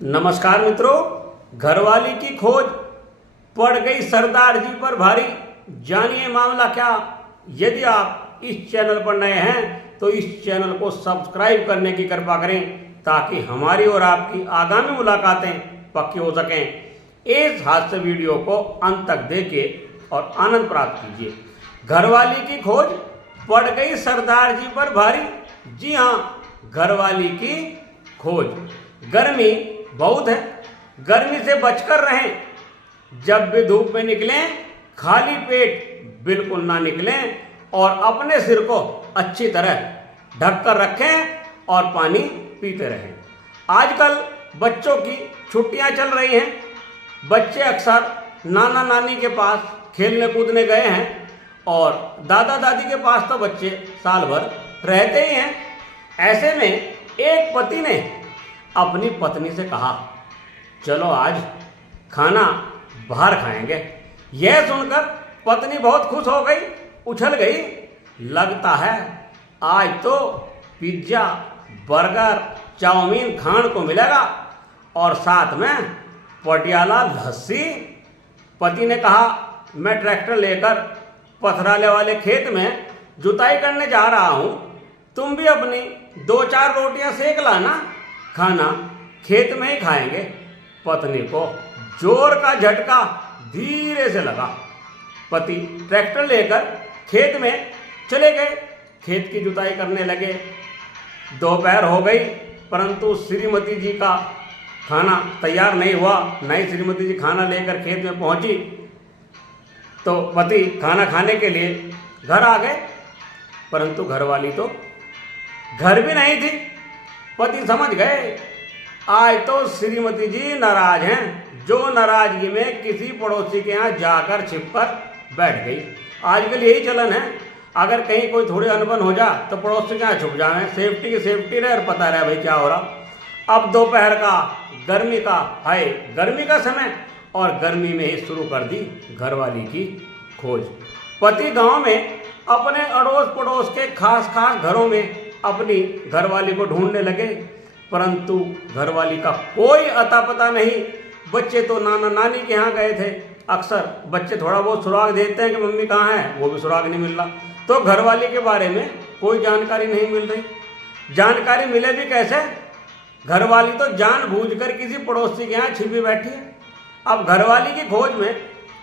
नमस्कार मित्रों, घरवाली की खोज पड़ गई सरदार जी पर भारी। जानिए मामला क्या। यदि आप इस चैनल पर नए हैं तो इस चैनल को सब्सक्राइब करने की कृपा करें ताकि हमारी और आपकी आगामी मुलाकातें पक्की हो सकें। इस हास्य वीडियो को अंत तक देखिए और आनंद प्राप्त कीजिए। घरवाली की खोज पड़ गई सरदार जी पर भारी। जी हाँ, घरवाली की खोज। गर्मी बहुत है, गर्मी से बचकर रहें। जब भी धूप में निकलें खाली पेट बिल्कुल ना निकलें और अपने सिर को अच्छी तरह ढककर रखें और पानी पीते रहें। आजकल बच्चों की छुट्टियां चल रही हैं। बच्चे अक्सर नाना नानी के पास खेलने कूदने गए हैं और दादा दादी के पास तो बच्चे साल भर रहते ही हैं। ऐसे में एक पति ने अपनी पत्नी से कहा, चलो आज खाना बाहर खाएंगे। यह सुनकर पत्नी बहुत खुश हो गई, उछल गई। लगता है आज तो पिज्जा, बर्गर, चाउमीन खाने को मिलेगा और साथ में पटियाला लस्सी। पति ने कहा, मैं ट्रैक्टर लेकर पथराले वाले खेत में जुताई करने जा रहा हूँ, तुम भी अपनी 2-4 रोटियां सेक लाना, खाना खेत में ही खाएंगे। पत्नी को जोर का झटका धीरे से लगा। पति ट्रैक्टर लेकर खेत में चले गए, खेत की जुताई करने लगे। दोपहर हो गई परंतु श्रीमती जी का खाना तैयार नहीं हुआ। नहीं श्रीमती जी खाना लेकर खेत में पहुंची तो पति खाना खाने के लिए घर आ गए, परंतु घरवाली तो घर भी नहीं थी। पति समझ गए आज तो श्रीमती जी नाराज हैं, जो नाराजगी में किसी पड़ोसी के यहाँ जाकर छिपकर बैठ गई। आजकल यही चलन है, अगर कहीं कोई थोड़ी अनबन हो जा तो पड़ोसी के यहाँ छुप जाए। सेफ्टी की सेफ्टी रहे और पता रहे भाई क्या हो रहा। अब दोपहर का गर्मी का हाय गर्मी का समय और गर्मी में ही शुरू कर दी घरवाली की खोज। पति गांव में अपने अड़ोस पड़ोस के खास खास घरों में अपनी घरवाली को ढूंढने लगे, परंतु घरवाली का कोई अता पता नहीं। बच्चे तो नाना नानी के यहाँ गए थे। अक्सर बच्चे थोड़ा बहुत सुराग देते हैं कि मम्मी कहाँ है, वो भी सुराग नहीं मिल रहा। तो घरवाली के बारे में कोई जानकारी नहीं मिल रही। जानकारी मिले भी कैसे? घरवाली तो जानबूझकर किसी पड़ोसी के यहाँ छिपी बैठी है। अब घरवाली की खोज में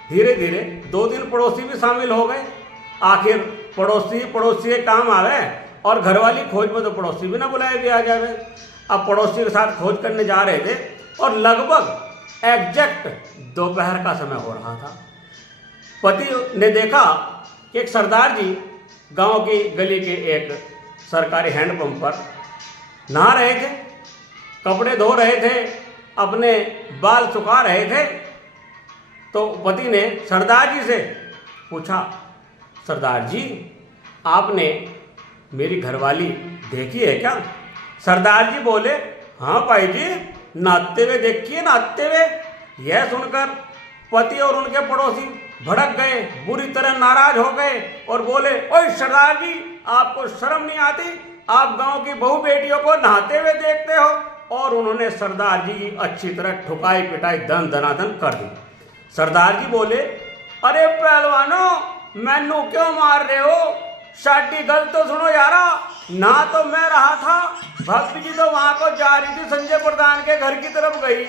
धीरे धीरे 2-3 पड़ोसी भी शामिल हो गए। आखिर पड़ोसी के काम आ गए और घरवाली खोज में तो पड़ोसी भी ना बुलाए भी आ जाए। अब पड़ोसी के साथ खोज करने जा रहे थे और लगभग एग्जैक्ट दोपहर का समय हो रहा था। पति ने देखा कि एक सरदार जी गांव की गली के एक सरकारी हैंडपंप पर नहा रहे थे, कपड़े धो रहे थे, अपने बाल सुखा रहे थे। तो पति ने सरदार जी से पूछा, सरदार जी आपने मेरी घरवाली देखी है क्या? सरदार जी बोले, हाँ भाई जी, नहाते हुए देखिए, नहाते हुए। यह सुनकर पति और उनके पड़ोसी भड़क गए, बुरी तरह नाराज हो गए और बोले, ओए सरदार जी, आपको शर्म नहीं आती? आप गांव की बहू बेटियों को नहाते हुए देखते हो? और उन्होंने सरदार जी की अच्छी तरह ठुकाई पिटाई दन दनादन कर दी। सरदार जी बोले, अरे पहलवानों, मैनू क्यों मार रहे हो? साडी गल तो सुनो यारा। ना तो मैं रहा था, भक्ति जी तो वहां को जा रही थी, संजय प्रधान के घर की तरफ गई।